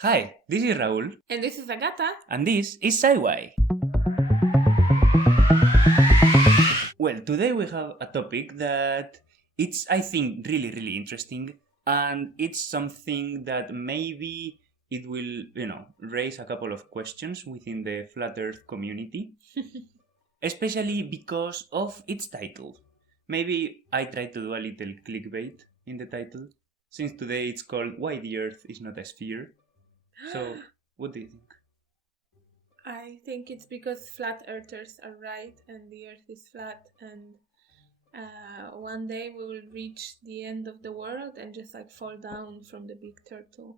Hi, this is Raul, And this is Agata. and this is Sci-Fi. Well, today we have a topic that it's, I think, really interesting, and it's something that maybe it will, raise a couple of questions within the Flat Earth community, especially because of its title. Maybe I try to do a little clickbait in the title, since today it's called Why the Earth is Not a Sphere. So, what do you think? I think it's because flat earthers are right and the earth is flat, and one day we will reach the end of the world and just fall down from the big turtle.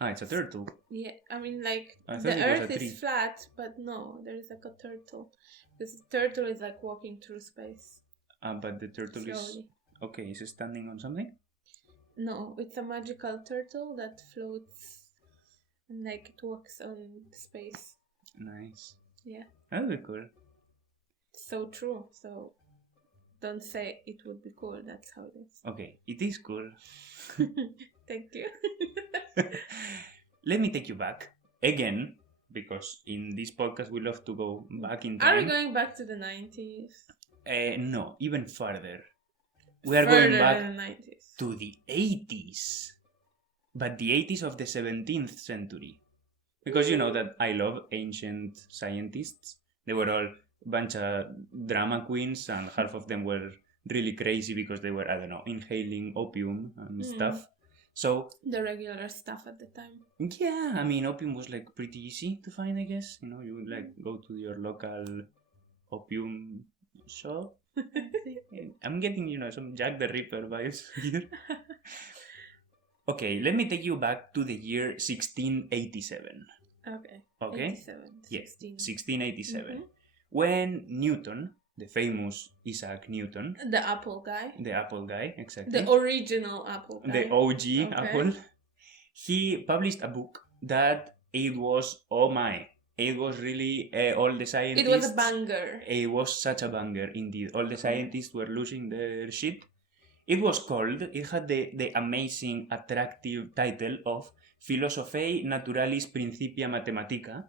Ah, it's a turtle. Yeah, I mean the it was earth a tree. is flat, but no, there is a turtle. This turtle is walking through space. But the turtle slowly. is it standing on something? No, it's a magical turtle that floats and it walks on space. Nice. Yeah. That would be cool. So true. So don't say it would be cool. That's how it is. Okay, it is cool. Thank you. Let me take you back again, because in this podcast we love to go back in time. Are we going back to the 90s? No, even further. We are Further going back than the 90s. to the 80s. But the 80s of the 17th century. Because you know that I love ancient scientists. They were all a bunch of drama queens, and half of them were really crazy because they were, I don't know, inhaling opium and stuff. So the regular stuff at the time. Yeah, I mean, opium was pretty easy to find, I guess. You know, you would go to your local opium shop. I'm getting, some Jack the Ripper vibes here. Okay, let me take you back to the year 1687. Okay. 87. Yes, 1687. Mm-hmm. When Newton, the famous Isaac Newton, the Apple guy, exactly, the original Apple guy, the OG Apple, he published a book that it was, oh my, it was really all the scientists. It was a banger. It was such a banger indeed. All the scientists were losing their shit. It had the amazing, attractive title of Philosophiae Naturalis Principia Mathematica,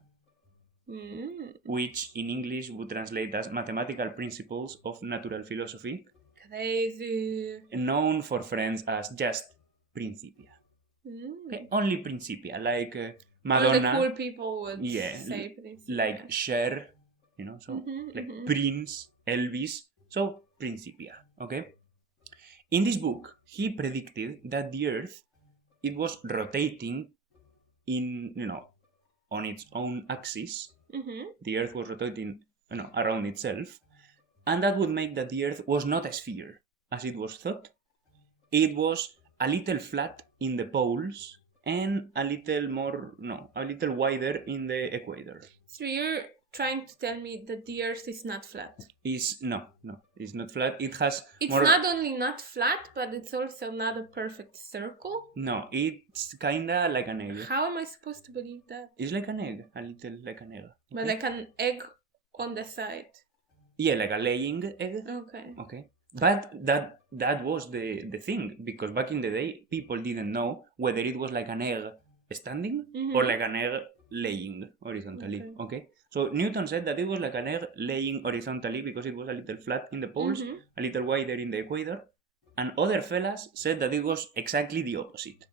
which in English would translate as Mathematical Principles of Natural Philosophy. Crazy. Known for friends as just Principia. Okay, only Principia, like Madonna. All the cool people would say Principia. Like Cher, so Prince, Elvis, so Principia, okay? In this book, he predicted that the Earth, it was rotating on its own axis. The Earth was rotating, around itself, and that would make that the Earth was not a sphere, as it was thought. It was a little flat in the poles and a little wider in the equator. So you're trying to tell me that the Earth is not flat? No, it's not flat. It's not only not flat, but it's also not a perfect circle? No, it's kinda like an egg. How am I supposed to believe that? It's like an egg, a little like an egg. Okay? But like an egg on the side? Yeah, like a laying egg. Okay. But that was the thing, because back in the day, people didn't know whether it was like an egg standing or like an egg laying horizontally. Okay? So Newton said that it was like an egg laying horizontally because it was a little flat in the poles, a little wider in the equator, and other fellas said that it was exactly the opposite.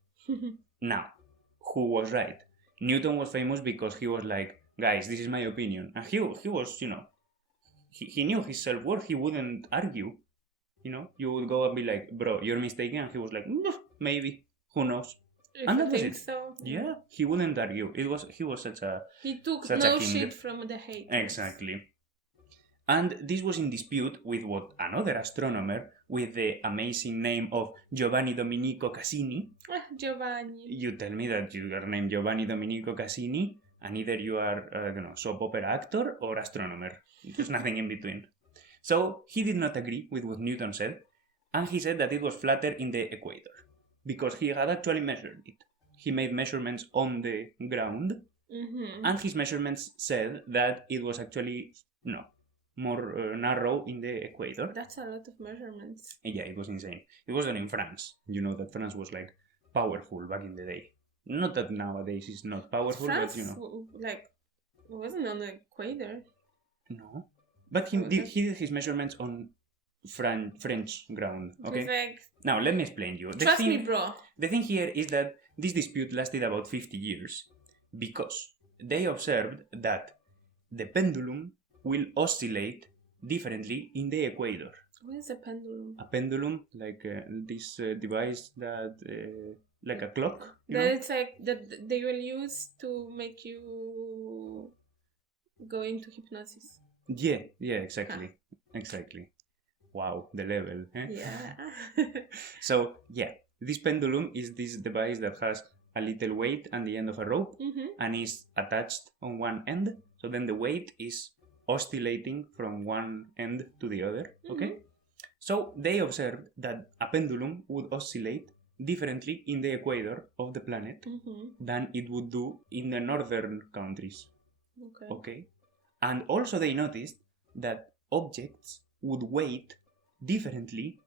Now, who was right? Newton was famous because he was like, guys, this is my opinion. And he was, he knew his self-worth. He wouldn't argue. You would go and be like, bro, you're mistaken. And he was like, maybe. Who knows? And that was it. So. Yeah, he wouldn't argue. He was such a... He took no shit from the haters. Exactly. And this was in dispute with what another astronomer with the amazing name of Giovanni Domenico Cassini. Giovanni. You tell me that you are named Giovanni Domenico Cassini, and either you are, soap opera actor or astronomer. There's nothing in between. So he did not agree with what Newton said, and he said that it was flatter in the equator, because he had actually measured it. He made measurements on the ground, and his measurements said that it was actually, more narrow in the equator. That's a lot of measurements. Yeah, it was insane. It was done in France. You know that France was powerful back in the day. Not that nowadays it's not powerful, France, but you know. like, wasn't on the equator. No. But he did his measurements on French ground, okay? Like, now, let me explain you. Trust me, bro. The thing here is that this dispute lasted about 50 years because they observed that the pendulum will oscillate differently in the equator. What is a pendulum? A pendulum, like this device that, like a clock. It's like that they will use to make you go into hypnosis. Yeah, exactly. Exactly. Wow, the level. Eh? Yeah. So, yeah, this pendulum is this device that has a little weight at the end of a rope and is attached on one end. So then the weight is oscillating from one end to the other, okay? So they observed that a pendulum would oscillate differently in the equator of the planet than it would do in the northern countries. Okay. And also they noticed that objects would weight differently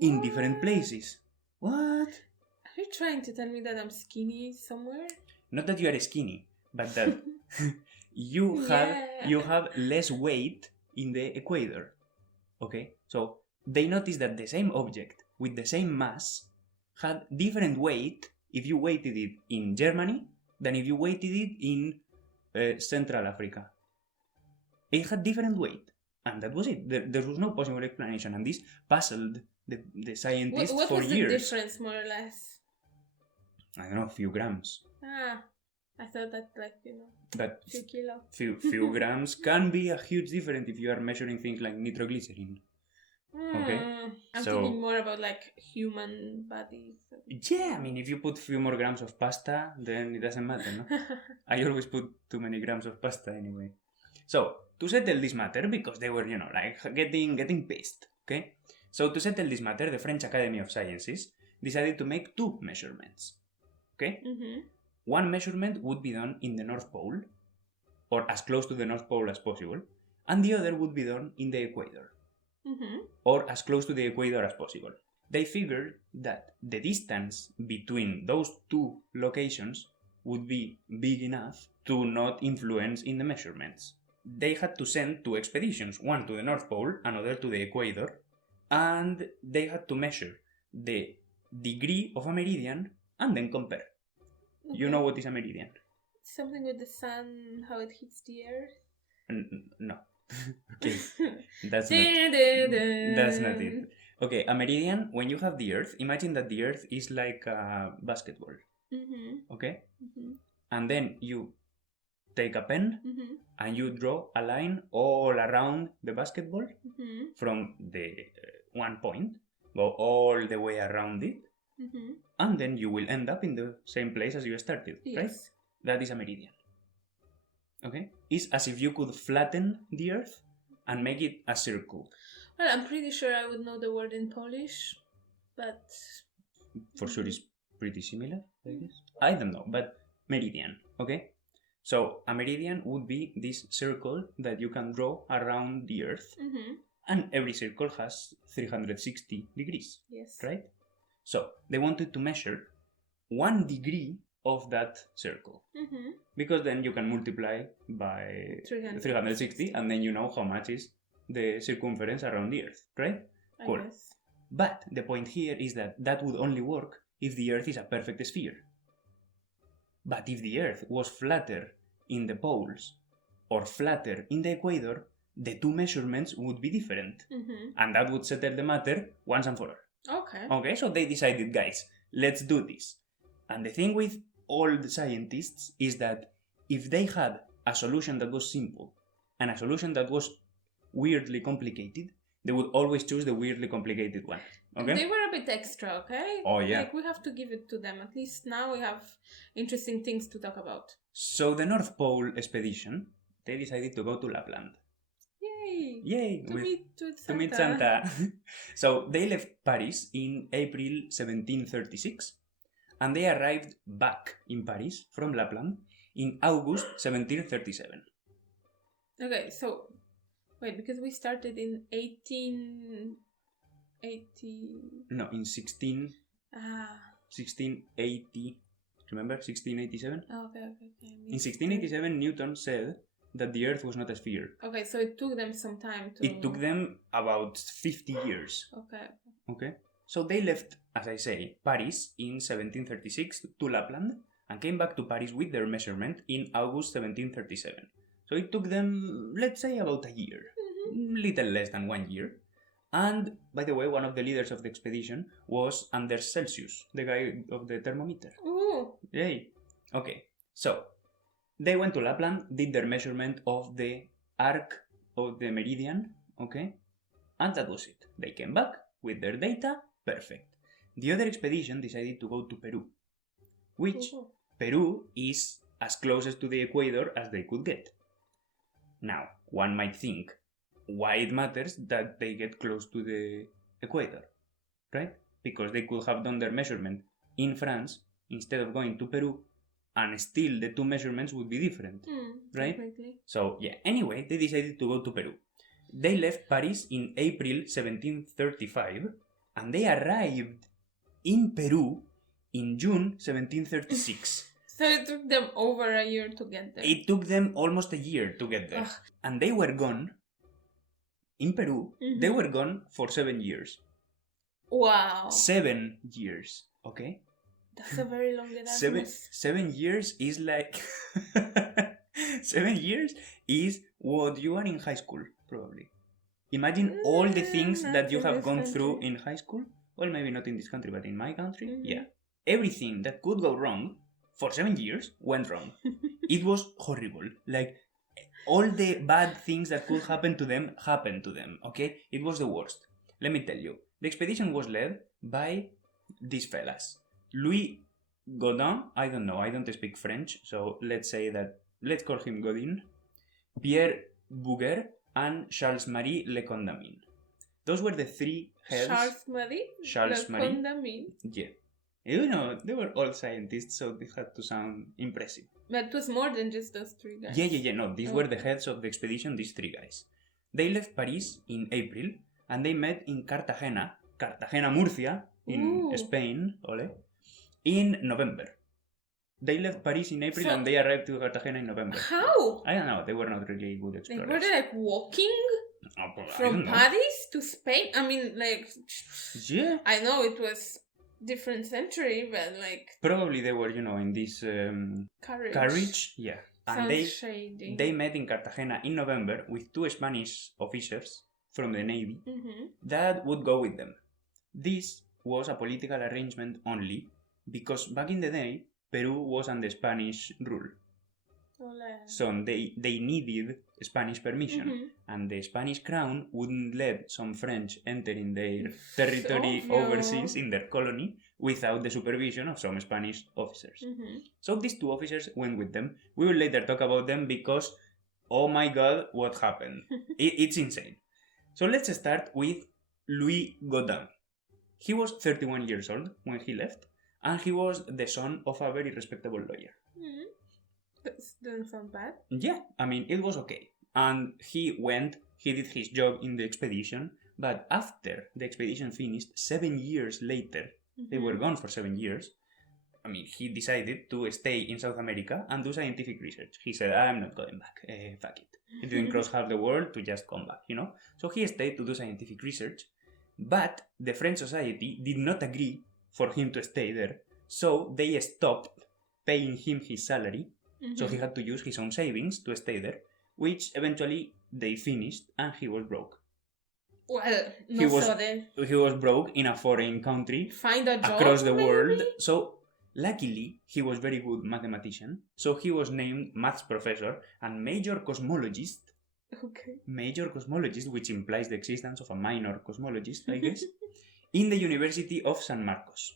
in different places. What? Are you trying to tell me that I'm skinny somewhere? Not that you are skinny, but that you have less weight in the equator. Okay? So they noticed that the same object with the same mass had different weight if you weighted it in Germany than if you weighted it in Central Africa. It had different weight, and that was it. There was no possible explanation, and this puzzled the scientists for years. What was the difference, more or less? I don't know, a few grams. I thought that, like, you know, but few kilos. Few grams can be a huge difference if you are measuring things like nitroglycerin. Okay? I'm thinking more about, like, human bodies. Yeah, I mean, if you put few more grams of pasta, then it doesn't matter, no? I always put too many grams of pasta anyway. So, to settle this matter, because they were, you know, like, getting pissed, okay? So, to settle this matter, the French Academy of Sciences decided to make two measurements, okay? One measurement would be done in the North Pole, or as close to the North Pole as possible, and the other would be done in the equator, or as close to the equator as possible. They figured that the distance between those two locations would be big enough to not influence in the measurements. They had to send two expeditions, one to the North Pole, another to the equator, and they had to measure the degree of a meridian and then compare. You know what is a meridian? Something with the sun, how it hits the earth? No. Okay. That's not it. Okay, a meridian, when you have the earth, imagine that the earth is like a basketball. Okay? And then you take a pen and you draw a line all around the basketball from the one point, go all the way around it, and then you will end up in the same place as you started, right? That is a meridian. Okay? It's as if you could flatten the earth and make it a circle. Well, I'm pretty sure I would know the word in Polish, but... For sure it's pretty similar, I guess. I don't know, but meridian, okay? So a meridian would be this circle that you can draw around the earth, and every circle has 360 degrees, right? So they wanted to measure 1 degree of that circle, because then you can multiply by 360 and then you know how much is the circumference around the earth, right? Cool. But the point here is that would only work if the earth is a perfect sphere. But if the earth was flatter in the poles or flatter in the equator, the two measurements would be different, and that would settle the matter once and for all. Okay, so they decided, guys, let's do this. And the thing with all the scientists is that if they had a solution that was simple and a solution that was weirdly complicated, they would always choose the weirdly complicated one. Okay? They were a bit extra, okay? Oh, yeah. Like, we have to give it to them. At least now we have interesting things to talk about. So the North Pole expedition, they decided to go to Lapland. Yay! To meet Santa. So they left Paris in April 1736, and they arrived back in Paris from Lapland in August 1737. Okay, so wait, because we started in 1880. No, in 1680. Remember 1687? Okay. In 1687, Newton said that the Earth was not a sphere. Okay, so it took them some time to... It took them about 50 years. Okay. So they left, as I say, Paris in 1736 to Lapland and came back to Paris with their measurement in August 1737. So it took them, let's say, about a year. Little less than 1 year. And, by the way, one of the leaders of the expedition was Anders Celsius, the guy of the thermometer. Ooh. Yay. Okay, so they went to Lapland, did their measurement of the arc of the Meridian, okay? And that was it. They came back with their data, perfect. The other expedition decided to go to Peru, which Peru is as closest to the equator as they could get. Now, one might think, why it matters that they get close to the equator, right? Because they could have done their measurement in France instead of going to Peru, and still the two measurements would be different, right? Definitely. So, yeah, anyway, they decided to go to Peru. They left Paris in April 1735, and they arrived in Peru in June 1736. So it took them over a year to get there. It took them almost a year to get there. Ugh. And they were gone, in Peru, they were gone for 7 years. Wow. 7 years, okay? That's a very long Erasmus. 7 years is like... 7 years is what you are in high school, probably. Imagine all the things that you have gone through in high school. Well, maybe not in this country, but in my country, yeah. Everything that could go wrong for 7 years went wrong. It was horrible. Like, all the bad things that could happen to them happened to them, okay? It was the worst. Let me tell you. The expedition was led by these fellas. Louis Godin, I don't know, I don't speak French, so let's call him Godin. Pierre Buber and Charles-Marie Le Condamine. Those were the three heads. Charles-Marie? Le Condamine? Yeah. You know, they were all scientists, so they had to sound impressive. But it was more than just those three guys. Yeah. No, these were the heads of the expedition, these three guys. They left Paris in April, and they met in Cartagena, Murcia, in Spain, in November. They left Paris in April and they arrived to Cartagena in November. How? I don't know, they were not really good explorers. They were like walking from Paris to Spain? I mean, like... Yeah. I know it was... different century, but like... Probably they were, in this carriage. Yeah. And shady. They met in Cartagena in November with 2 Spanish officers from the Navy that would go with them. This was a political arrangement only because back in the day, Peru was under Spanish rule. So they needed Spanish permission, and the Spanish crown wouldn't let some French enter in their territory overseas in their colony without the supervision of some Spanish officers. So these 2 officers went with them. We will later talk about them because, oh my god, what happened? It's insane. So let's start with Louis Godin. He was 31 years old when he left, and he was the son of a very respectable lawyer. That doesn't sound bad. Yeah, I mean, it was okay. And he did his job in the expedition, but after the expedition finished, 7 years later, they were gone for 7 years, I mean, he decided to stay in South America and do scientific research. He said, I'm not going back, fuck it. He didn't cross half the world to just come back, So he stayed to do scientific research, but the French society did not agree for him to stay there, so they stopped paying him his salary. So he had to use his own savings to stay there, which eventually they finished and he was broke. Well, he was broke in a foreign country. Find a job across the world. So luckily he was very good mathematician. So he was named maths professor and major cosmologist. Okay. Major cosmologist, which implies the existence of a minor cosmologist, I guess, in the University of San Marcos.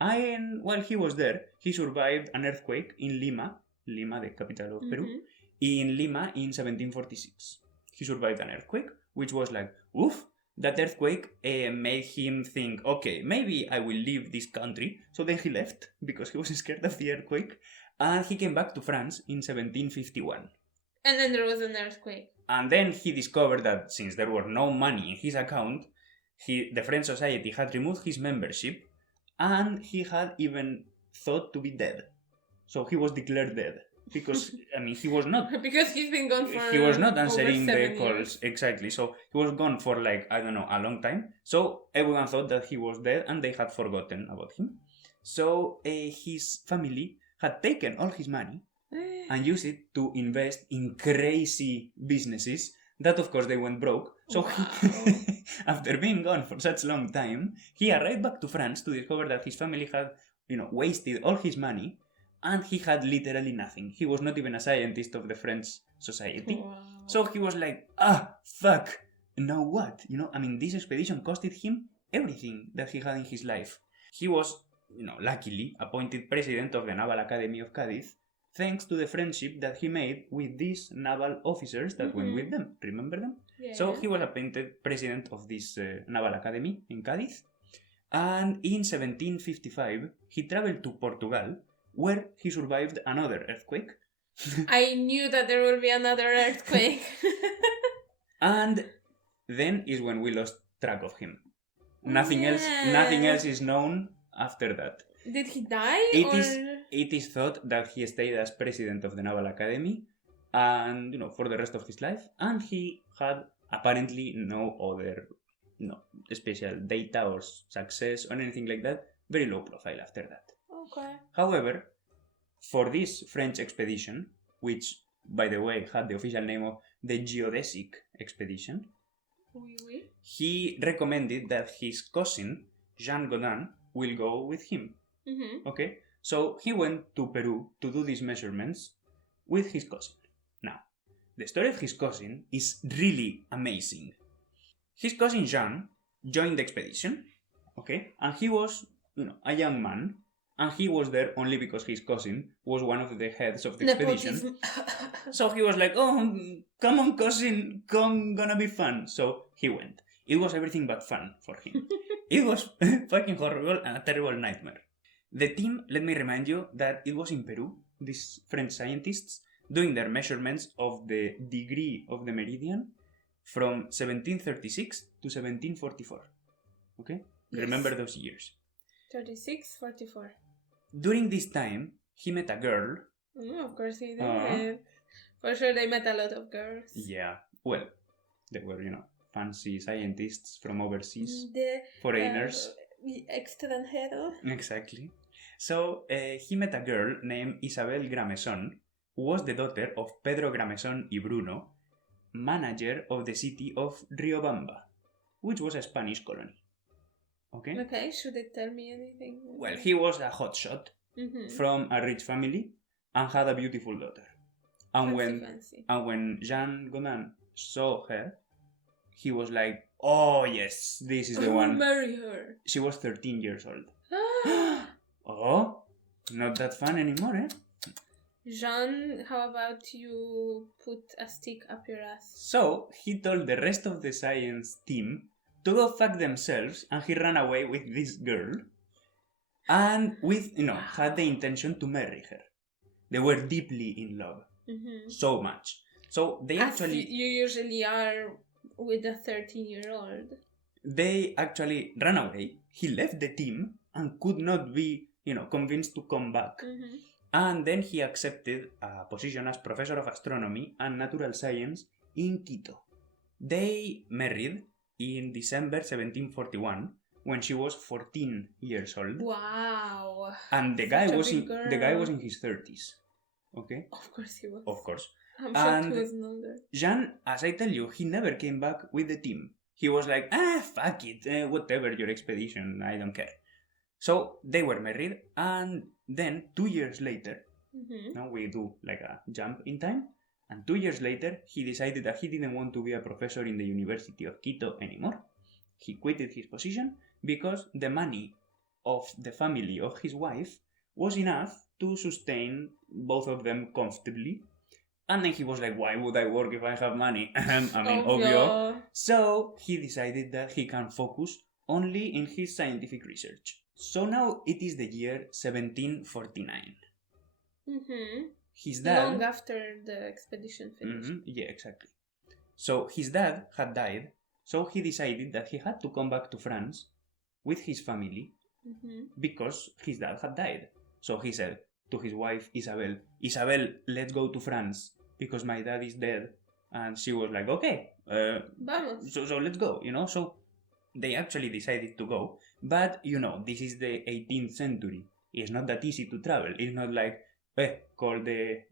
And while he was there, he survived an earthquake in Lima, the capital of Peru, in Lima in 1746. He survived an earthquake, which was like, oof, that earthquake made him think, okay, maybe I will leave this country. So then he left, because he was scared of the earthquake, and he came back to France in 1751. And then there was an earthquake. And then he discovered that since there were no money in his account, the French society had removed his membership, and he had even thought to be dead. So he was declared dead. Because, I mean, he was not... Because he's been gone for He was not answering the calls. Years. Exactly. So he was gone for like, I don't know, a long time. So everyone thought that he was dead and they had forgotten about him. So his family had taken all his money and used it to invest in crazy businesses that, of course, they went broke. So wow. After being gone for such a long time, he arrived back to France to discover that his family had, wasted all his money and he had literally nothing. He was not even a scientist of the French society. Wow. So he was like, fuck, now what? This expedition costed him everything that he had in his life. He was, luckily appointed president of the Naval Academy of Cádiz, thanks to the friendship that he made with these naval officers that went with them. Remember them? Yeah. So he was appointed president of this Naval Academy in Cádiz. And in 1755, he traveled to Portugal, where he survived another earthquake. I knew that there will be another earthquake. And then is when we lost track of him. Nothing else is known after that. Did he die? It is thought that he stayed as president of the Naval Academy and, for the rest of his life. And he had apparently no other, special data or success or anything like that. Very low profile after that. Okay. However, for this French expedition, which, by the way, had the official name of the Geodesic Expedition, Oui. he recommended that his cousin, Jean Godin, will go with him. Mm-hmm. Okay? So he went to Peru to do these measurements with his cousin. Now, the story of his cousin is really amazing. His cousin Jean joined the expedition, okay? And he was, a young man, and he was there only because his cousin was one of the heads of the expedition. So he was like, oh, come on, cousin, gonna be fun. So he went. It was everything but fun for him. It was fucking horrible and a terrible nightmare. The team, let me remind you that it was in Peru, these French scientists, doing their measurements of the degree of the Meridian from 1736 to 1744. Okay? Yes. Remember those years. 36, 44. During this time, he met a girl. Of course he did. For sure they met a lot of girls. Yeah. Well, they were, fancy scientists from overseas. Foreigners. Extranjero. Exactly. So, he met a girl named Isabel Grameson, who was the daughter of Pedro Grameson y Bruno, manager of the city of Riobamba, which was a Spanish colony. Okay, should it tell me anything? Well, he was a hotshot from a rich family and had a beautiful daughter. And when Jean Godin saw her, he was like, oh yes, this is the one. Marry her. She was 13 years old. Oh, not that fun anymore, eh? Jean, how about you put a stick up your ass? So, he told the rest of the science team to go fuck themselves, and he ran away with this girl and had the intention to marry her. They were deeply in love. Mm-hmm. So much. So they actually... you usually are with a 13-year-old. They actually ran away. He left the team and could not be, convinced to come back. Mm-hmm. And then he accepted a position as professor of astronomy and natural science in Quito. They married in December 1741 when she was 14 years old. Wow. And the guy was in his 30s. Okay? Of course he was. Of course. I'm sure he was older. Jean, as I tell you, he never came back with the team. He was like, fuck it, whatever your expedition, I don't care. So they were married, and then 2 years later, now we do like a jump in time, and 2 years later, he decided that he didn't want to be a professor in the University of Quito anymore. He quitted his position because the money of the family of his wife was enough to sustain both of them comfortably. And then he was like, why would I work if I have money? Obvio. So he decided that he can focus only in his scientific research. So now it is the year 1749. Mm-hmm. His dad... Long after the expedition finished. Mm-hmm. Yeah, exactly. So his dad had died, so he decided that he had to come back to France with his family because his dad had died. So he said to his wife Isabel, let's go to France because my dad is dead. And she was like, okay, so let's go, So they actually decided to go. But, this is the 18th century. It's not that easy to travel. It's not like, call the,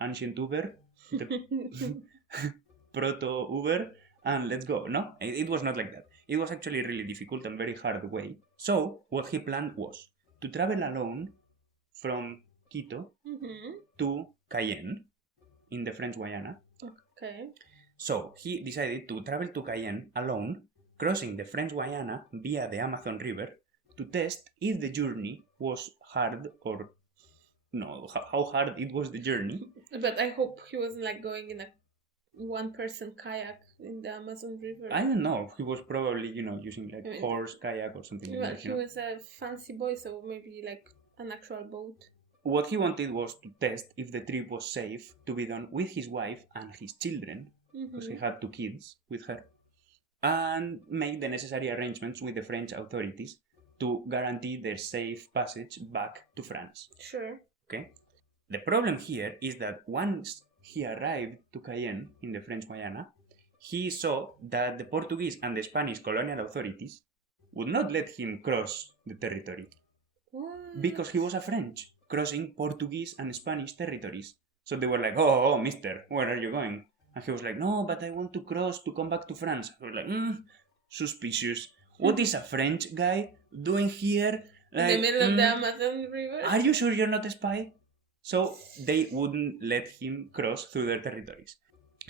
ancient Uber, the proto-Uber, and let's go. No, it was not like that. It was actually really difficult and very hard way. So, what he planned was to travel alone from Quito to Cayenne in the French Guiana. Okay. So, he decided to travel to Cayenne alone, crossing the French Guiana via the Amazon River to test if the journey was hard or no, how hard it was the journey. But I hope he wasn't like going in a one-person kayak in the Amazon River. I don't know. He was probably, using like horse, kayak or something like that. He was a fancy boy, so maybe like an actual boat. What he wanted was to test if the trip was safe to be done with his wife and his children, because he had 2 kids with her, and make the necessary arrangements with the French authorities to guarantee their safe passage back to France. Sure. Okay. The problem here is that once he arrived to Cayenne in the French Guiana, he saw that the Portuguese and the Spanish colonial authorities would not let him cross the territory. What? Because he was a French, crossing Portuguese and Spanish territories. So they were like, oh, mister, where are you going? And he was like, no, but I want to cross to come back to France. I was like, suspicious. What is a French guy doing here? Like, in the middle of the Amazon River? Are you sure you're not a spy? So they wouldn't let him cross through their territories.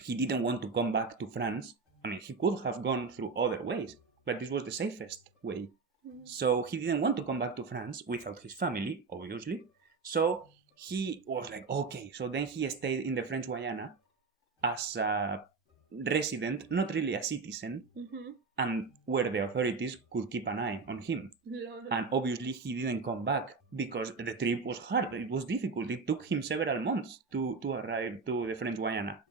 He didn't want to come back to France. I mean, he could have gone through other ways, but this was the safest way. So he didn't want to come back to France without his family, obviously. So he was like, okay. So then he stayed in the French Guiana as a resident, not really a citizen, and where the authorities could keep an eye on him. Lord. And obviously he didn't come back because the trip was hard. It was difficult. It took him several months to arrive to the French Guiana.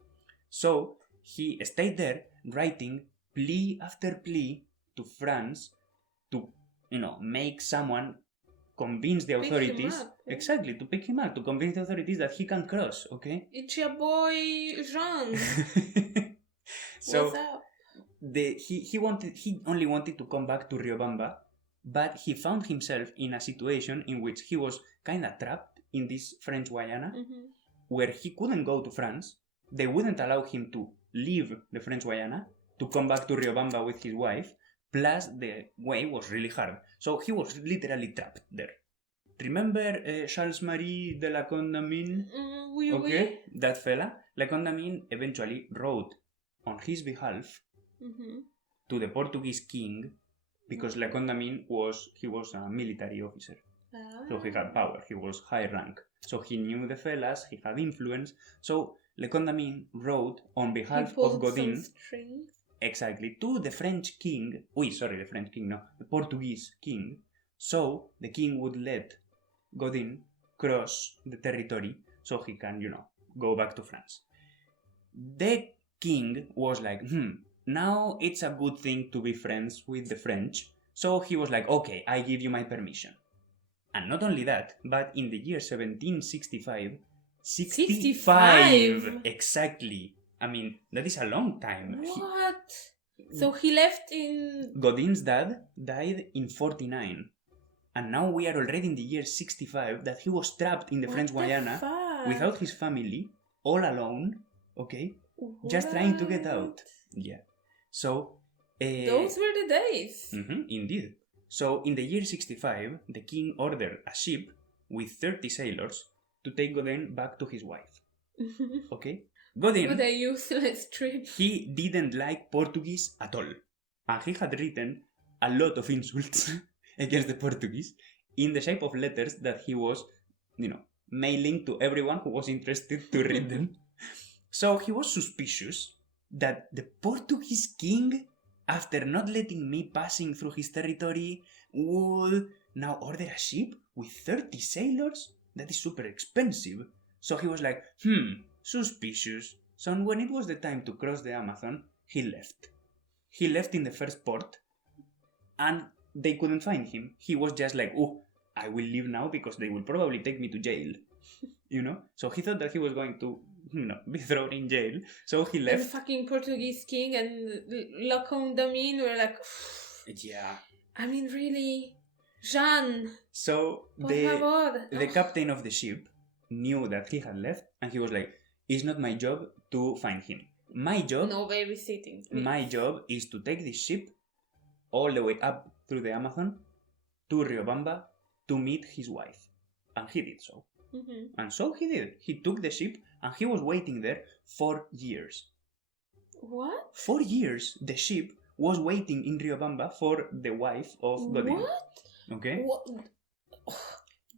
So he stayed there writing plea after plea to France to, make someone convince the authorities. Exactly, to pick him up, to convince the authorities that he can cross, okay? It's your boy Jean. So what's up? he only wanted to come back to Riobamba, but he found himself in a situation in which he was kind of trapped in this French Guiana, where he couldn't go to France. They wouldn't allow him to leave the French Guiana to come back to Riobamba with his wife, plus the way was really hard. So he was literally trapped there. Remember Charles-Marie de la Condamine? Oui. That fella? La Condamine eventually wrote on his behalf to the Portuguese king, because La Condamine was a military officer. So he had power, he was high rank. So he knew the fellas, he had influence. So Le Condamine wrote on behalf of Godin, exactly, to the French king, the Portuguese king, so the king would let Godin cross the territory so he can, go back to France. The king was like, now it's a good thing to be friends with the French, so he was like, okay, I give you my permission. And not only that, but in the year 1765, 65! Exactly. I mean, that is a long time. What? So he left in... Godin's dad died in 49. And now we are already in the year 65 that he was trapped in the French Guiana without his family, all alone, okay? What? Just trying to get out. Yeah. So... those were the days. Indeed. So in the year 65, the king ordered a ship with 30 sailors to take Godin back to his wife. Okay? Godin... What a useless trip. He didn't like Portuguese at all. And he had written a lot of insults against the Portuguese in the shape of letters that he was, mailing to everyone who was interested to read them. So he was suspicious that the Portuguese king, after not letting me passing through his territory, would now order a ship with 30 sailors? That is super expensive. So he was like, suspicious. So when it was the time to cross the Amazon, he left. He left in the first port, and they couldn't find him. He was just like, I will leave now because they will probably take me to jail. You know? So he thought that he was going to, be thrown in jail. So he left. And the fucking Portuguese king and La Condamine were like... Yeah. I mean, really? Jean! So the captain of the ship knew that he had left, and he was like, it's not my job to find him. My job... No babysitting. My job is to take this ship all the way up through the Amazon to Riobamba to meet his wife. And he did so. Mm-hmm. And so he did. He took the ship and he was waiting there for years. What? 4 years the ship was waiting in Riobamba for the wife of Godin. What? Okay? What?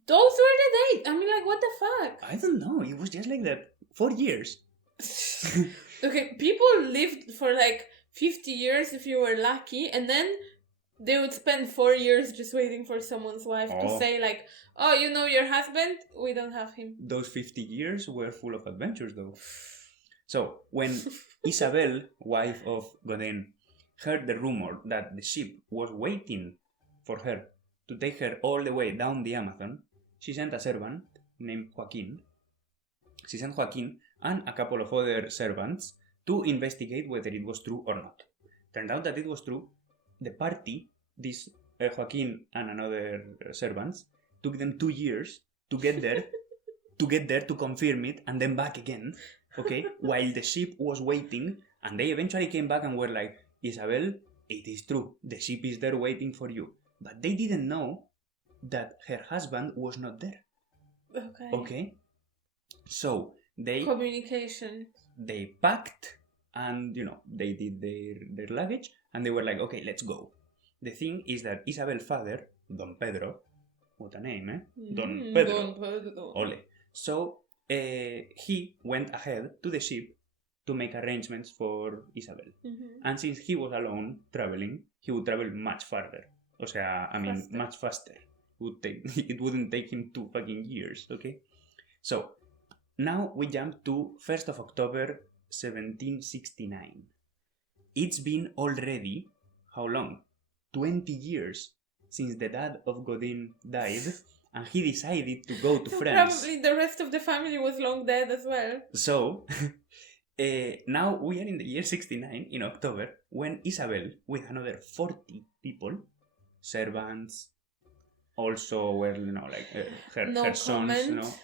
Those were the dates. I mean, like, what the fuck? I don't know. It was just like that. 4 years. Okay, people lived for like 50 years if you were lucky, and then they would spend 4 years just waiting for someone's wife to say like, oh, you know your husband? We don't have him. Those 50 years were full of adventures though. So, when Isabel, wife of Godin, heard the rumor that the ship was waiting for her to take her all the way down the Amazon, she sent a servant named Joaquin. She sent Joaquin and a couple of other servants to investigate whether it was true or not. Turned out that it was true. The party, this Joaquin and another servants, took them 2 years to get there, to confirm it, and then back again, okay, while the ship was waiting, and they eventually came back and were like, Isabel, it is true, the ship is there waiting for you. But they didn't know that her husband was not there. Okay? So, communication. They packed and, they did their luggage and they were like, okay, let's go. The thing is that Isabel's father, Don Pedro, what a name, eh? Don Pedro. Ole. So, he went ahead to the ship to make arrangements for Isabel. Mm-hmm. And since he was alone traveling, he would travel much farther. O sea, much faster. It wouldn't take him 2 fucking years, okay? So, now we jump to 1st of October 1769. It's been already, how long? 20 years since the dad of Godin died, and he decided to go to France. Probably the rest of the family was long dead as well. So, now we are in the year 69, in October, when Isabel, with another 40 people, servants, also, her sons,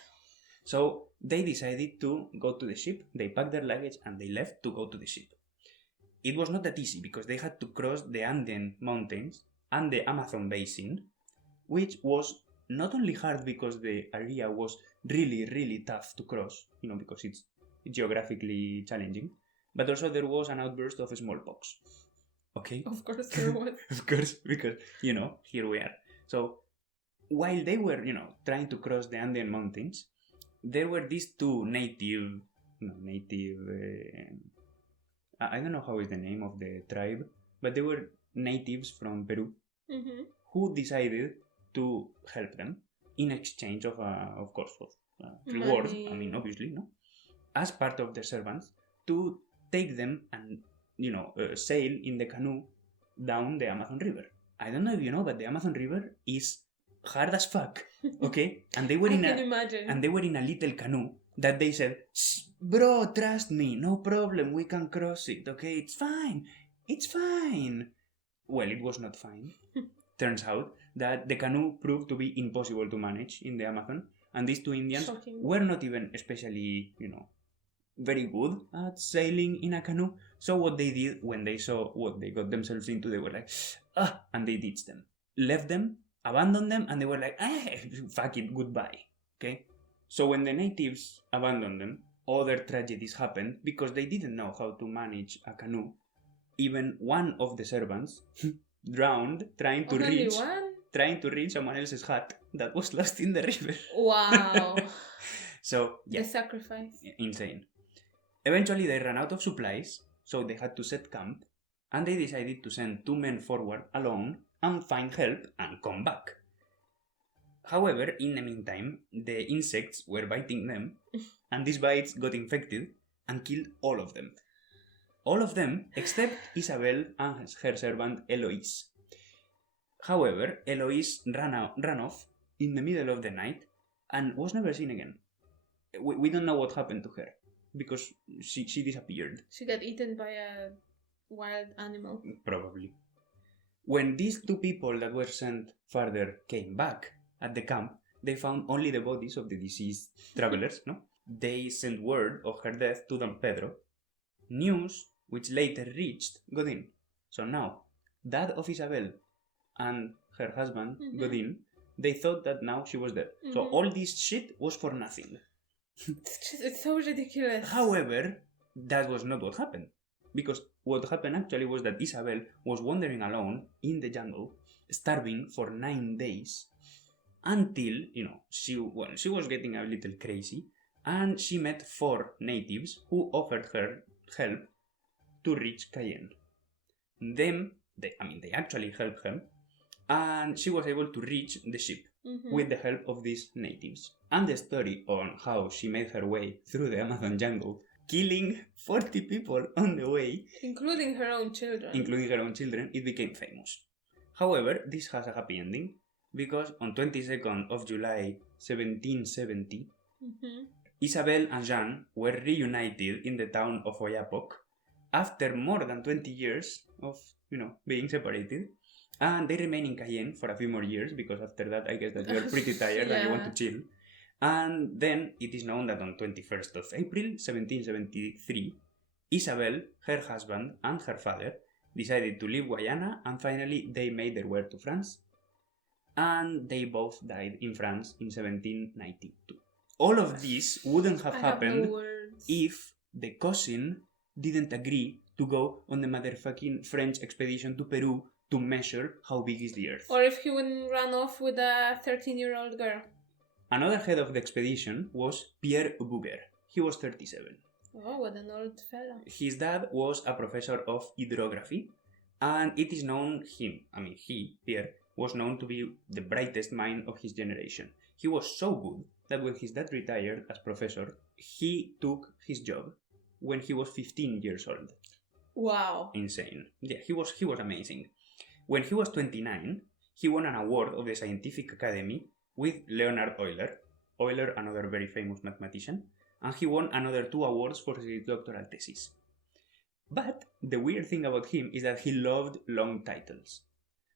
So, they decided to go to the ship, they packed their luggage, and they left to go to the ship. It was not that easy, because they had to cross the Andean mountains and the Amazon basin, which was not only hard because the area was really, really tough to cross, because it's geographically challenging, but also there was an outburst of smallpox. Okay? Of course there was. Of course, because, here we are. So, while they were, trying to cross the Andean mountains, there were these two I don't know how is the name of the tribe, but they were natives from Peru, mm-hmm. who decided to help them in exchange of reward. Money. I mean, obviously, no, as part of their servants, to take them and sail in the canoe down the Amazon River. I don't know if you know, but the Amazon River is hard as fuck. Okay, and they were in a little canoe that they said, bro, trust me, no problem, we can cross it. Okay, it's fine. Well, it was not fine. Turns out that the canoe proved to be impossible to manage in the Amazon, and these two Indians were not even especially, very good at sailing in a canoe. So what they did when they saw what they got themselves into, they were like, and they ditched them, left them, abandoned them, and they were like, fuck it, goodbye. Okay? So when the natives abandoned them, other tragedies happened because they didn't know how to manage a canoe. Even one of the servants drowned trying to reach someone else's hut that was lost in the river. Wow. So, yeah. The sacrifice. Insane. Eventually, they ran out of supplies, so they had to set camp, and they decided to send 2 men forward alone and find help and come back. However, in the meantime, the insects were biting them, and these bites got infected and killed all of them. All of them except Isabel and her servant Eloise. However, Eloise ran off in the middle of the night and was never seen again. We don't know what happened to her because she disappeared. She got eaten by a wild animal. Probably. When these two people that were sent further came back at the camp, they found only the bodies of the deceased travelers, no? They sent word of her death to Don Pedro, news which later reached Godin. So now, dad of Isabel and her husband, Godin, they thought that now she was dead. So all this shit was for nothing. It's so ridiculous. However, that was not what happened. Because what happened actually was that Isabel was wandering alone in the jungle, starving for 9 days, until, she was getting a little crazy, and she met 4 natives who offered her help to reach Guillén. They actually helped her, and she was able to reach the ship with the help of these natives. And the story on how she made her way through the Amazon jungle, killing 40 people on the way, including her own children, it became famous. However, this has a happy ending, because on 22nd of July 1770, Isabel and Jean were reunited in the town of Oyapoc after more than 20 years of, being separated. And they remain in Guillén for a few more years, because after that I guess that you're pretty tired and you want to chill. And then it is known that on 21st of April 1773, Isabel, her husband, and her father decided to leave Guyana, and finally they made their way to France. And they both died in France in 1792. All of this wouldn't have happened if the cousin didn't agree to go on the motherfucking French expedition to Peru to measure how big is the Earth. Or if he wouldn't run off with a 13-year-old girl. Another head of the expedition was Pierre Buber. He was 37. Oh, what an old fella. His dad was a professor of hydrography, and it is known Pierre, was known to be the brightest mind of his generation. He was so good that when his dad retired as professor, he took his job when he was 15 years old. Wow. Insane. Yeah, he was amazing. When he was 29, he won an award of the Scientific Academy with Leonhard Euler. Euler, another very famous mathematician. And he won another 2 awards for his doctoral thesis. But the weird thing about him is that he loved long titles.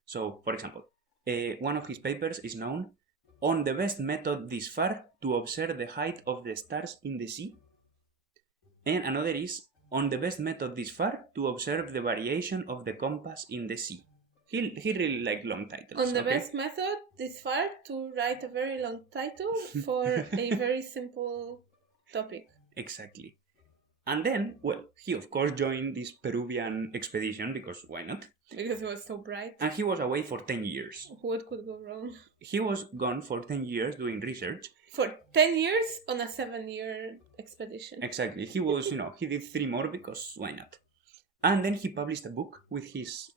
So, for example, one of his papers is known on the best method this far to observe the height of the stars in the sea. And another is on the best method this far to observe the variation of the compass in the sea. He really liked long titles. On the best method this far to write a very long title for a very simple topic. Exactly. And then, he of course joined this Peruvian expedition, because why not? Because it was so bright. And he was away for 10 years. What could go wrong? He was gone for 10 years doing research. For 10 years on a 7-year expedition. Exactly. He was, he did 3 more because why not? And then he published a book with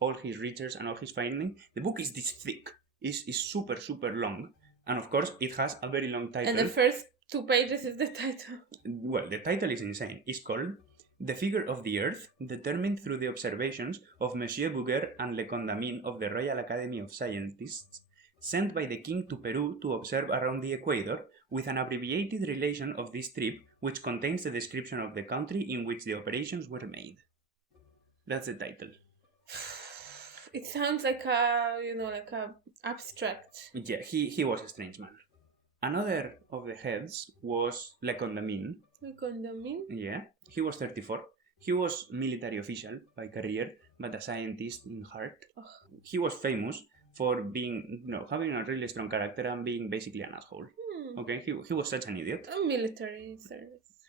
all his research and all his findings. The book is this thick. It's super, super long. And of course, it has a very long title. And the first 2 pages is the title. Well, the title is insane. It's called The Figure of the Earth Determined Through the Observations of Monsieur Bouguer and Le Condamine of the Royal Academy of Scientists, sent by the King to Peru to observe around the equator, with an abbreviated relation of this trip, which contains the description of the country in which the operations were made. That's the title. It sounds like a abstract. Yeah, he was a strange man. Another of the heads was Le Condamine. Le Condamine? Yeah, he was 34. He was military official by career, but a scientist in heart. Ugh. He was famous for being, having a really strong character and being basically an asshole. Okay, he was such an idiot. A military service.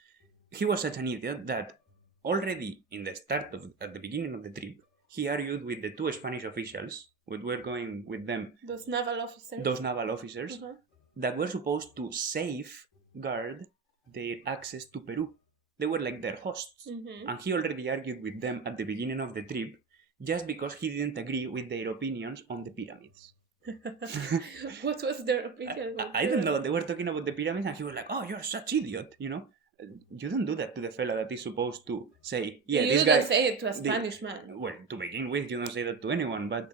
He was such an idiot that already in the at the beginning of the trip, he argued with the 2 Spanish officials, who were going with them. Those naval officers. That were supposed to safeguard their access to Peru. They were like their hosts. And he already argued with them at the beginning of the trip, just because he didn't agree with their opinions on the pyramids. What was their opinion? I don't know. They were talking about the pyramids and he was like, oh, you're such idiot, You don't do that to the fella that is supposed to say, this guy... You don't say it to a Spanish man. Well, to begin with, you don't say that to anyone, but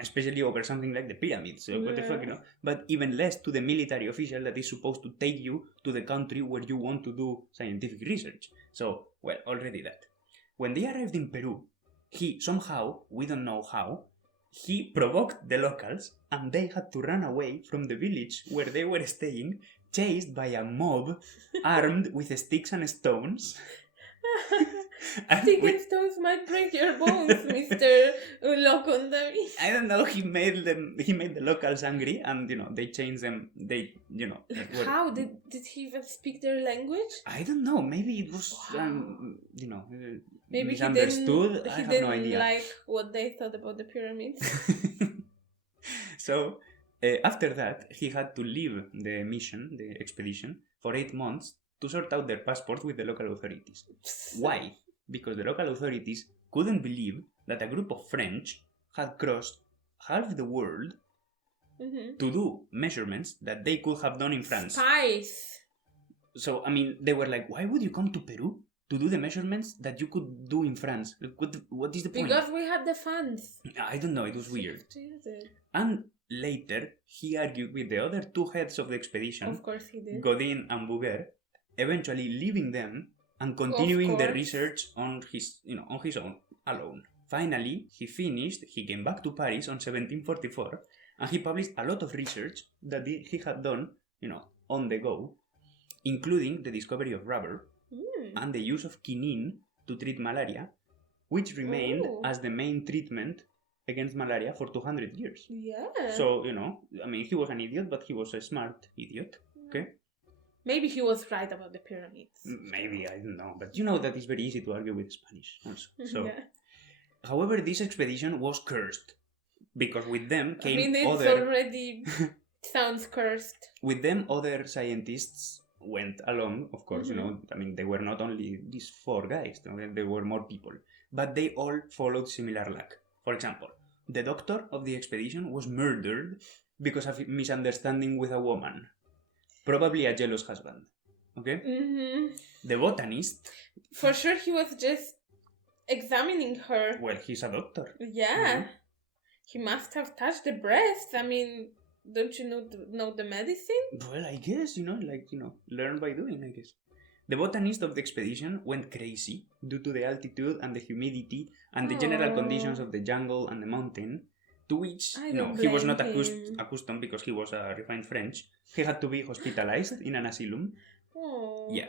especially over something like the pyramids. So what the fuck, But even less to the military official that is supposed to take you to the country where you want to do scientific research. So, well, already that. When they arrived in Peru, he somehow, we don't know how, he provoked the locals and they had to run away from the village where they were staying, chased by a mob armed with sticks and stones. Sticks and stones might break your bones, Mr. Locondavi. I don't know, he made the locals angry and, they changed them, How? Did he even speak their language? I don't know, maybe it was, maybe misunderstood. He I have didn't no idea. like what they thought about the pyramids. So, after that, he had to leave the expedition, for 8 months to sort out their passport with the local authorities. Why? Because the local authorities couldn't believe that a group of French had crossed half the world to do measurements that they could have done in France. Spies! So, they were like, why would you come to Peru to do the measurements that you could do in France? What is the point? Because we had the funds. I don't know, it was weird. Jesus. And later, he argued with the other 2 heads of the expedition, of course he did, Godin and Buber, eventually leaving them and continuing the research on his own, alone. Finally, he came back to Paris on 1744, and he published a lot of research that he had done, on the go, including the discovery of rubber and the use of quinine to treat malaria, which remained as the main treatment against malaria for 200 years. Yeah. So, he was an idiot, but he was a smart idiot, okay? Maybe he was right about the pyramids. Maybe, I don't know. But you know that it's very easy to argue with Spanish also. So, yeah. However, this expedition was cursed. Because with them came it already sounds cursed. With them, other scientists went along, of course, they were not only these 4 guys, there were more people. But they all followed similar luck. For example, the doctor of the expedition was murdered because of a misunderstanding with a woman. Probably a jealous husband. Okay? The botanist... For sure he was just examining her. Well, he's a doctor. Yeah. He must have touched the breast. Don't you know the medicine? Well, I guess, learn by doing, I guess. The botanist of the expedition went crazy due to the altitude and the humidity and the general conditions of the jungle and the mountain, to which he was not accustomed because he was a refined French. He had to be hospitalized in an asylum. Yeah.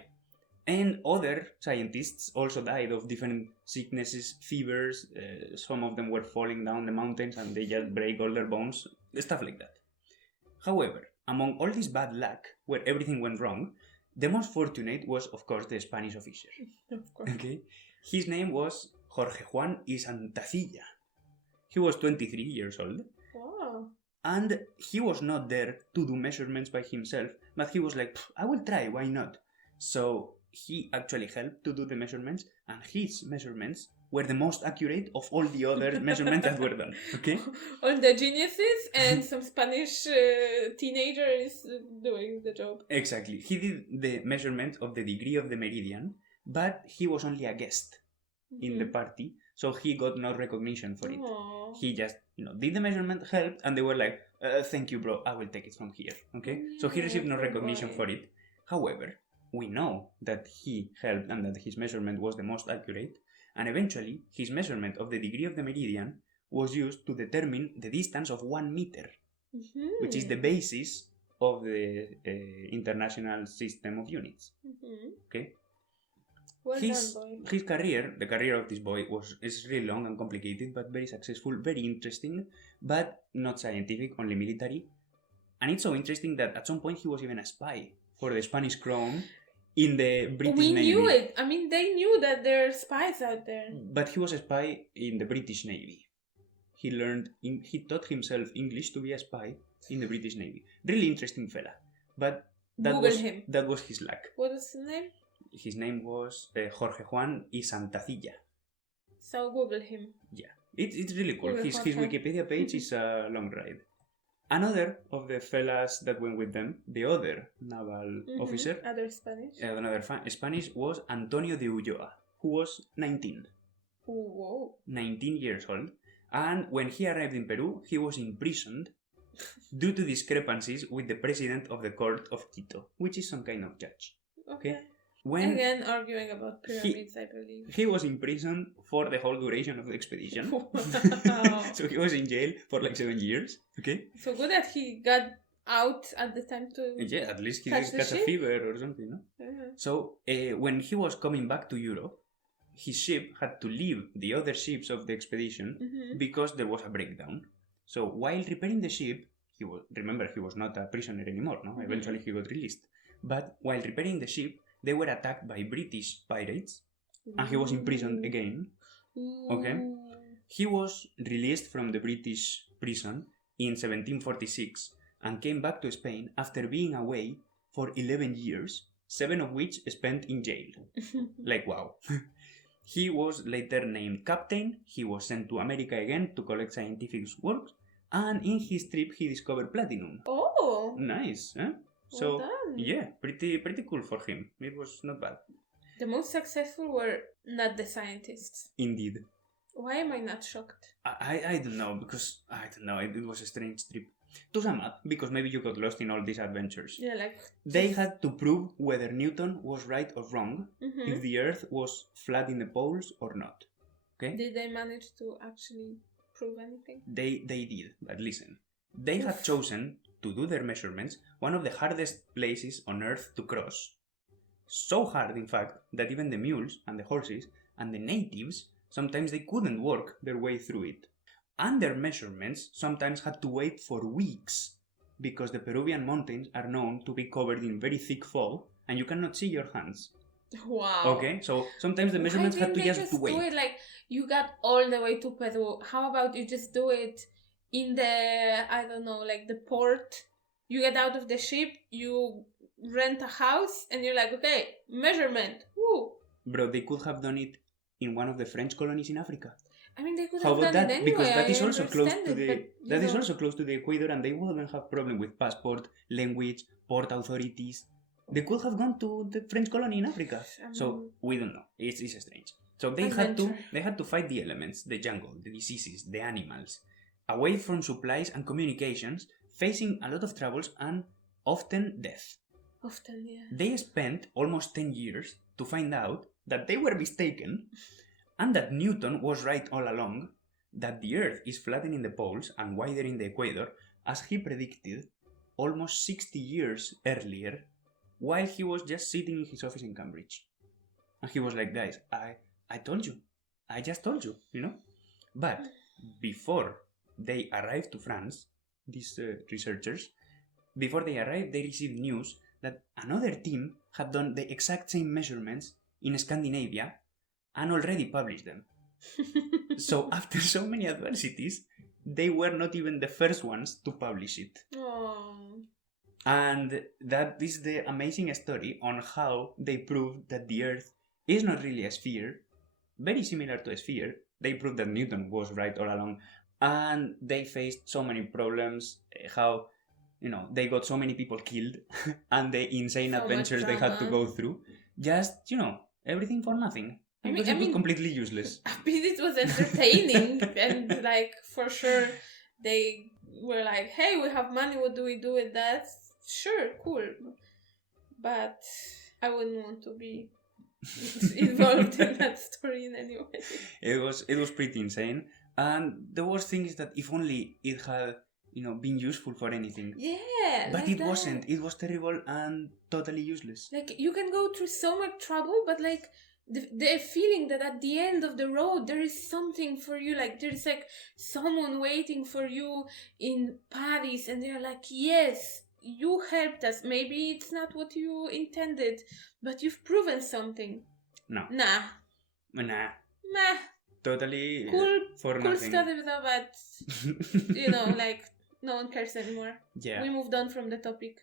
And other scientists also died of different sicknesses, fevers. Some of them were falling down the mountains and they just break all their bones, stuff like that. However, among all this bad luck, where everything went wrong, the most fortunate was, of course, the Spanish officer. Of course. Okay? His name was Jorge Juan y Santacilia. He was 23 years old. Wow. And he was not there to do measurements by himself, but he was like, I will try, why not? So he actually helped to do the measurements, and his measurements were the most accurate of all the other measurements that were done. Okay? All the geniuses and some Spanish teenagers doing the job. Exactly. He did the measurement of the degree of the meridian, but he was only a guest in the party, so he got no recognition for it. Aww. He just, did the measurement, helped, and they were like, thank you, bro, I will take it from here. Okay? So he received no recognition for it. However, we know that he helped and that his measurement was the most accurate, and eventually his measurement of the degree of the meridian was used to determine the distance of 1 meter, which is the basis of the international system of units. Okay? Well done, boy. His career, the career of this boy, is really long and complicated, but very successful, very interesting, but not scientific, only military. And it's so interesting that at some point he was even a spy for the Spanish crown in the British Navy. We knew it. They knew that there are spies out there. But he was a spy in the British Navy. He taught himself English to be a spy in the British Navy. Really interesting fella. But that was his luck. What was his name? His name was Jorge Juan y Santacilia. So Google him. Yeah, it's really cool. His Wikipedia page is a long ride. Another of the fellas that went with them, the other naval officer, another Spanish, was Antonio de Ulloa, who was 19. Whoa. 19 years old. And when he arrived in Peru, he was imprisoned due to discrepancies with the president of the court of Quito, which is some kind of judge. Okay. Again, arguing about pyramids, I believe. He was imprisoned for the whole duration of the expedition. Wow. So he was in jail for like 7 years. Okay. So good that he got out at the time to yeah, at least he didn't catch a fever or something, no? So when he was coming back to Europe, his ship had to leave the other ships of the expedition because there was a breakdown. So while repairing the ship, he was not a prisoner anymore, no? Eventually he got released. But while repairing the ship, they were attacked by British pirates, and he was imprisoned again. Okay, he was released from the British prison in 1746 and came back to Spain after being away for 11 years, 7 of which spent in jail. Like, wow. He was later named captain. He was sent to America again to collect scientific works, and in his trip he discovered platinum. Oh, nice, huh? So, well yeah, pretty cool for him. It was not bad. The most successful were not the scientists. Indeed. Why am I not shocked? I don't know, because, I don't know, it was a strange trip. To sum up, because maybe you got lost in all these adventures. Yeah, like... They had to prove whether Newton was right or wrong, if the Earth was flat in the poles or not. Okay? Did they manage to actually prove anything? They did, but listen. They had chosen to do their measurements one of the hardest places on Earth to cross. So hard, in fact, that even the mules and the horses and the natives, sometimes they couldn't work their way through it. And their measurements sometimes had to wait for weeks because the Peruvian mountains are known to be covered in very thick fog and you cannot see your hands. Wow. Okay, so sometimes the measurements had to just wait. Do it like you got all the way to Peru. How about you just do it in the, I don't know, like the port? You get out of the ship, you rent a house, and you're like, okay, measurement. Woo. Bro, they could have done it in one of the French colonies in Africa. I mean, they could have done it anyway. Because that is also close to the also close to the equator, and they wouldn't have problem with passport, language, port authorities. They could have gone to the French colony in Africa. So we don't know. It's strange. So they had to fight the elements, the jungle, the diseases, the animals, away from supplies and communications, facing a lot of troubles and often death. Often, yeah. They spent almost 10 years to find out that they were mistaken and that Newton was right all along, that the Earth is flattening the poles and wider in the equator, as he predicted almost 60 years earlier, while he was just sitting in his office in Cambridge. And he was like, guys, I told you. I just told you, you know? But before they arrived to France, these researchers, before they arrived, they received news that another team had done the exact same measurements in Scandinavia and already published them. So after so many adversities, they were not even the first ones to publish it. Aww. And that is the amazing story on how they proved that the Earth is not really a sphere, very similar to a sphere. They proved that Newton was right all along. And they faced so many problems, how, you know, they got so many people killed and the insane adventures they had to go through. Just, you know, everything for nothing. I mean, it was completely useless. I mean, it was entertaining and, like, for sure, they were like, hey, we have money, what do we do with that? Sure, cool. But I wouldn't want to be involved in that story in any way. It was pretty insane. And the worst thing is that if only it had, you know, been useful for anything. Yeah. But like it wasn't. It was terrible and totally useless. Like, you can go through so much trouble, but, like, the feeling that at the end of the road there is something for you, like there's like someone waiting for you in Paris and they're like, yes, you helped us, maybe it's not what you intended, but you've proven something. Nah. Totally cool, for cool nothing. stuff, but you know, like no one cares anymore. Yeah, we moved on from the topic.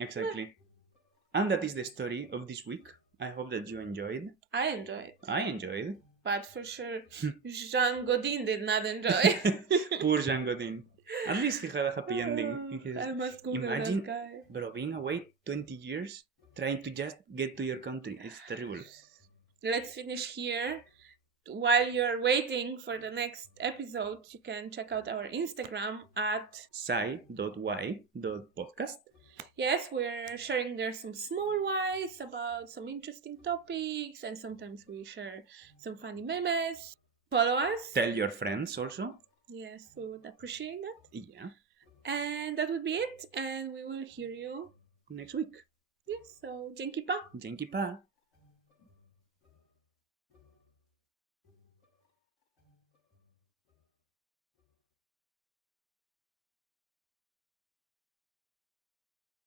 Exactly. And that is the story of this week. I hope that you enjoyed. I enjoyed. But for sure, Jean Godin did not enjoy. Poor Jean Godin. At least he had a happy ending. I must Google Imagine, that guy. Bro, being away 20 years, trying to just get to your country. It's terrible. Let's finish here. while you're waiting for the next episode, you can check out our Instagram at sci.y.podcast. Yes, we're sharing there some small whys about some interesting topics, and sometimes we share some funny memes. Follow us. Tell your friends also. Yes, we would appreciate that. Yeah. And that would be it, and we will hear you next week. Yes, so dzięki pa. Dzięki pa.